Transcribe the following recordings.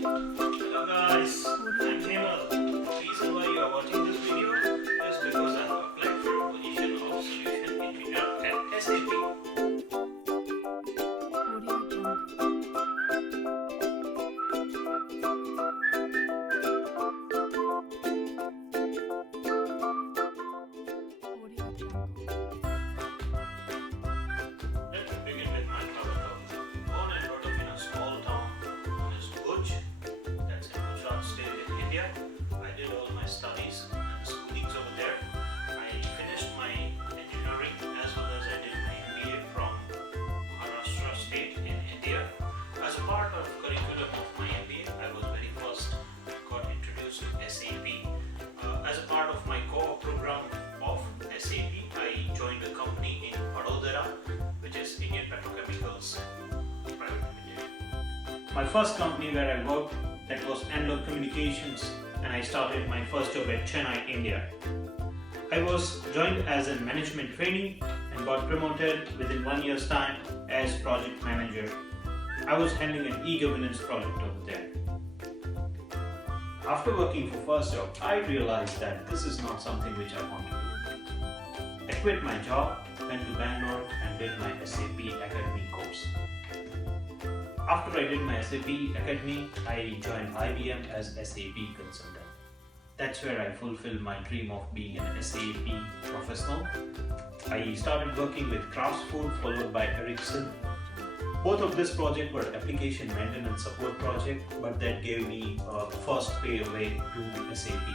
Hello guys, I'm Hemal. The reason why you are watching this video is because I have applied for a position of solution engineer at SAP. Let me begin with my Travelog. Born and brought up in a small town known as Guruji, that's in Gujarat state in India. I did all my studies and schoolings over there. I finished my engineering as well as I did my MBA from Maharashtra state in India. As a part of curriculum of my MBA, I was very first got introduced to SAP. As a part of my core program of SAP, I joined a company in Vadodara, which is Indian Petrochemicals Private Limited. My first company where I worked, that was Travelog Communications, and I started my first job at Chennai, India. I was joined as a management trainee and got promoted within 1 year's time as project manager. I was handling an e-governance project over there. After working for first job, I realized that this is not something which I want to do. I quit my job, went to Bangalore and did my SAP Academy course. After I did my SAP Academy, I joined IBM as SAP consultant. That's where I fulfilled my dream of being an SAP professional. I started working with Kraft Food followed by Ericsson. Both of this project were application maintenance support project, but that gave me a first pay away to SAP.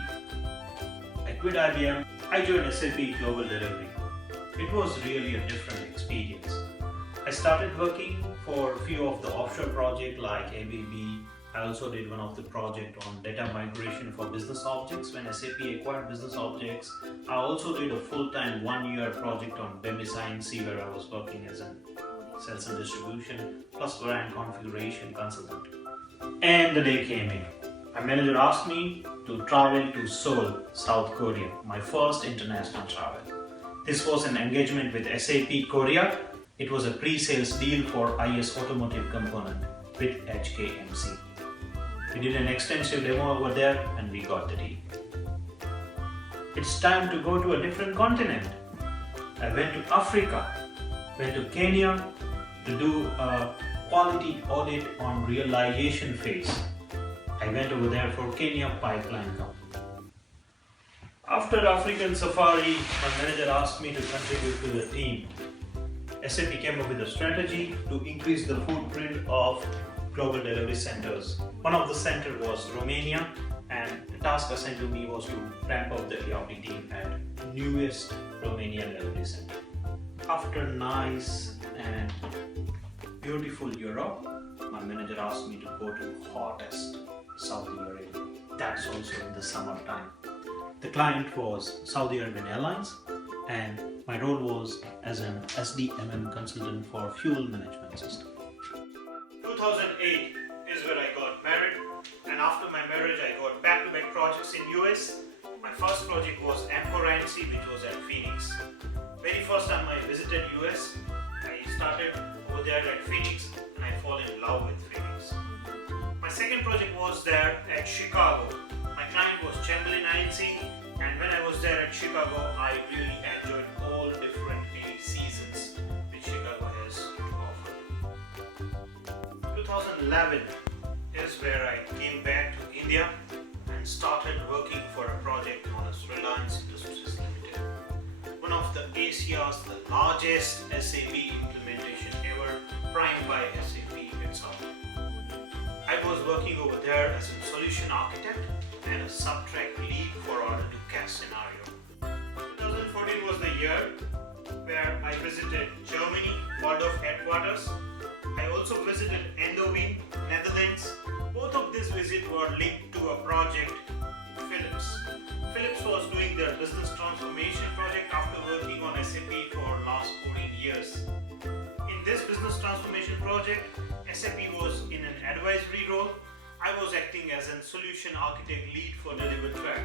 I quit IBM, I joined SAP Global Delivery. It was really a different experience. I started working for a few of the offshore projects like ABB. I also did one of the project on data migration for business objects when SAP acquired business objects. I also did a full-time 1-year project on BIM Design C where I was working as a sales and distribution plus brand configuration consultant. And the day came in. My manager asked me to travel to Seoul, South Korea, my first international travel. This was an engagement with SAP Korea. It was a pre-sales deal for IS automotive component with HKMC. We did an extensive demo over there and we got the deal. It's time to go to a different continent. I went to Africa, went to Kenya to do a quality audit on realization phase. I went over there for Kenya Pipeline Company. After African Safari, my manager asked me to contribute to the team. SAP came up with a strategy to increase the footprint of global delivery centers. One of the centers was Romania, and the task assigned to me was to ramp up the ERP team at newest Romanian delivery center. After nice and beautiful Europe, my manager asked me to go to hottest Saudi Arabia. That's also in the summertime. The client was Saudi Arabian Airlines and my role was as an SDMM consultant for fuel management system. 2008 is where I got married, and after my marriage I got back-to-back projects in US. My first project was M4INC, which was at Phoenix. Very first time I visited US, I started over there at Phoenix and I fall in love with Phoenix. My second project was there at Chicago. My client was Chamberlain INC, and when I was there at Chicago, I really enjoyed all different seasons which Chicago has to offer. 2011 is where I came back to India and started working for a project known as Reliance Industries Limited. One of the Asia's the largest SAP implementation ever, primed by SAP itself. I was working over there as a solution architect and a subtract lead for order to cash scenario. 2014 was the year where I visited Germany, Waldorf headquarters. I also visited Eindhoven, Netherlands. Both of these visits were linked to a project, Philips. Philips was doing their business transformation project after working on SAP for last 14 years. In this business transformation project, SAP was in an advisory role. I was acting as a solution architect lead for delivered track.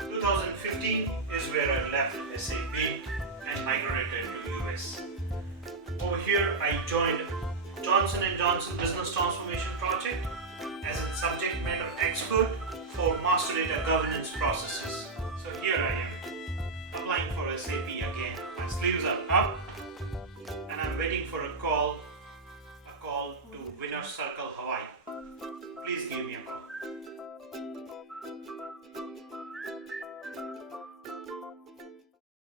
2015 is where I left SAP and migrated to US. Over here I joined Johnson & Johnson Business Transformation Project as a good for master data governance processes. So here I am, applying for SAP again. My sleeves are up and I'm waiting for a call to Winner's Circle Hawaii. Please give me a call.